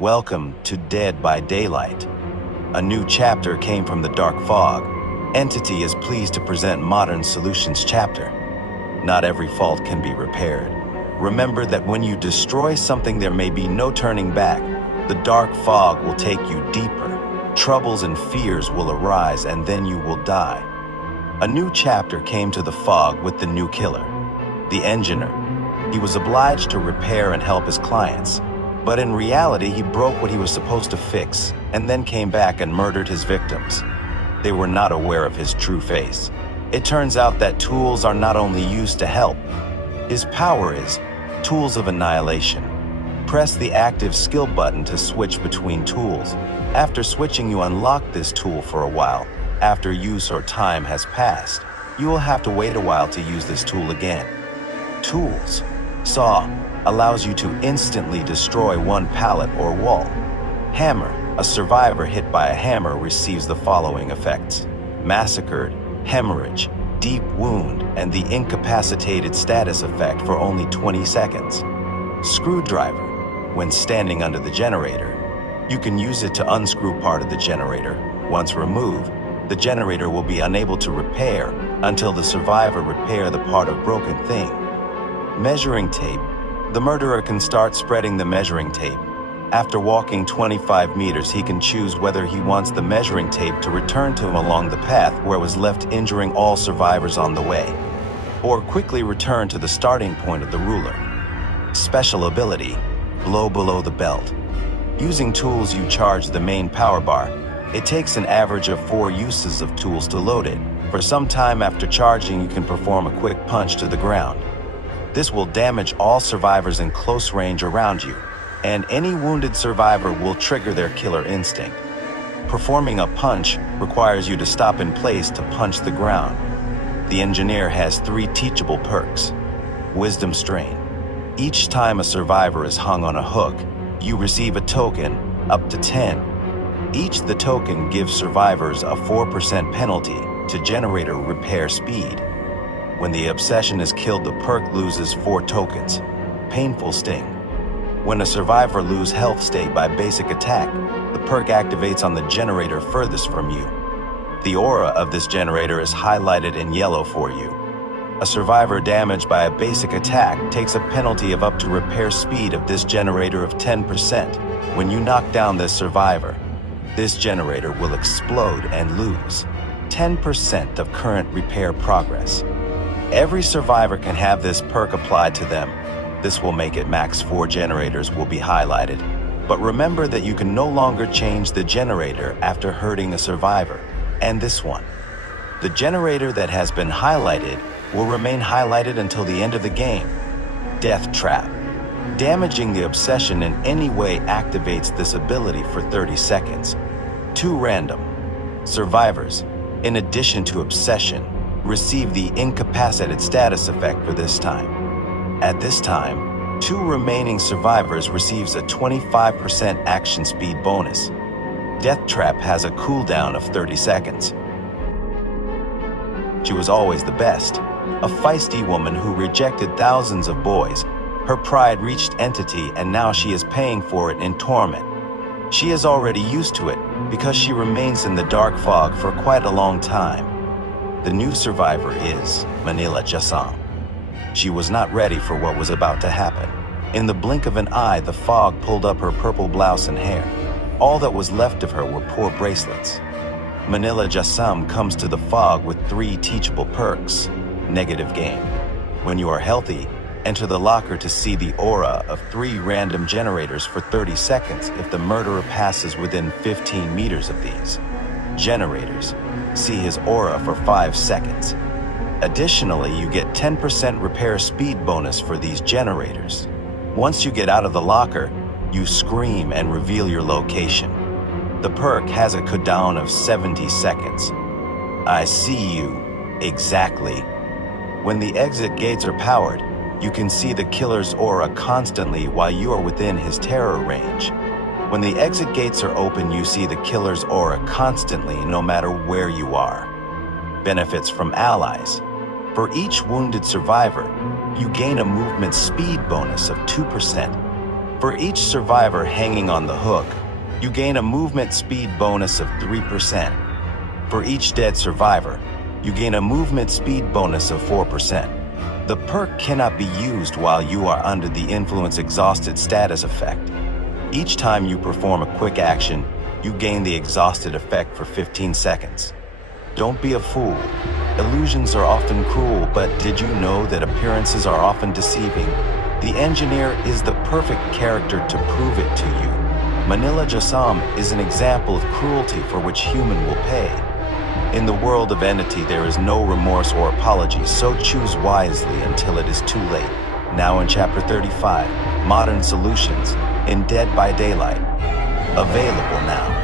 Welcome to Dead by Daylight. A new chapter came from the dark fog. Entity is pleased to present Modern Solutions chapter. Not every fault can be repaired. Remember that when you destroy something, there may be no turning back. The dark fog will take you deeper. Troubles and fears will arise, and then you will die. A new chapter came to the fog with the new killer, the engineer. He was obliged to repair and help his clients. But in reality, he broke what he was supposed to fix, and then came back and murdered his victims. They were not aware of his true face. It turns out that tools are not only used to help. His power is tools of annihilation. Press the active skill button to switch between tools. After switching, you unlock this tool for a while. After use or time has passed, you will have to wait a while to use this tool again. Tools. Saw allows you to instantly destroy one pallet or wall. Hammer. A survivor hit by a hammer receives the following effects: massacred, hemorrhage, deep wound, and the incapacitated status effect for only 20 seconds. Screwdriver. When standing under the generator, you can use it to unscrew part of the generator. Once removed, the generator will be unable to repair until the survivor repair the part of broken thing. Measuring tape. The murderer can start spreading the measuring tape. After walking 25 meters, he can choose whether he wants the measuring tape to return to him along the path where it was left, injuring all survivors on the way, or quickly return to the starting point of the ruler. Special ability. Blow below the belt. Using tools, you charge the main power bar. It takes an average of 4 uses of tools to load it. For some time after charging, you can perform a quick punch to the ground. This will damage all survivors in close range around you, and any wounded survivor will trigger their killer instinct. Performing a punch requires you to stop in place to punch the ground. The engineer has 3 teachable perks. Wisdom strain. Each time a survivor is hung on a hook, you receive a token, up to 10. The token gives survivors a 4% penalty to generator repair speed. When the obsession is killed, the perk loses 4 tokens. Painful sting. When a survivor loses health state by basic attack, the perk activates on the generator furthest from you. The aura of this generator is highlighted in yellow for you. A survivor damaged by a basic attack takes a penalty of up to repair speed of this generator of 10%. When you knock down this survivor, this generator will explode and lose 10% of current repair progress. Every survivor can have this perk applied to them. This will make it max 4 generators will be highlighted. But remember that you can no longer change the generator after hurting a survivor. And this one. The generator that has been highlighted will remain highlighted until the end of the game. Death Trap. Damaging the obsession in any way activates this ability for 30 seconds. 2 random survivors, in addition to obsession, receive the incapacitated status effect for this time. At this time, 2 remaining survivors receives a 25% action speed bonus. Death Trap has a cooldown of 30 seconds. She was always the best, a feisty woman who rejected thousands of boys. Her pride reached Entity, and now she is paying for it in torment. She is already used to it because she remains in the dark fog for quite a long time. The new survivor is Manila Jassam. She was not ready for what was about to happen. In the blink of an eye, the fog pulled up her purple blouse and hair. All that was left of her were poor bracelets. Manila Jassam comes to the fog with 3 teachable perks. Negative game. When you are healthy, enter the locker to see the aura of 3 random generators for 30 seconds if the murderer passes within 15 meters of these generators. See his aura for 5 seconds. Additionally, you get 10% repair speed bonus for these generators. Once you get out of the locker, you scream and reveal your location. The perk has a cooldown of 70 seconds. I see you. Exactly. When the exit gates are powered, you can see the killer's aura constantly while you are within his terror range. When the exit gates are open, you see the killer's aura constantly no matter where you are. Benefits from allies. For each wounded survivor, you gain a movement speed bonus of 2%. For each survivor hanging on the hook, you gain a movement speed bonus of 3%. For each dead survivor, you gain a movement speed bonus of 4%. The perk cannot be used while you are under the influence exhausted status effect. Each time you perform a quick action, you gain the exhausted effect for 15 seconds. Don't be a fool. Illusions are often cruel, but did you know that appearances are often deceiving? The engineer is the perfect character to prove it to you. Manila Jasam is an example of cruelty for which human will pay. In the world of Entity, there is no remorse or apology, so choose wisely until it is too late. Now in Chapter 35, Modern Solutions, in Dead by Daylight. Available now.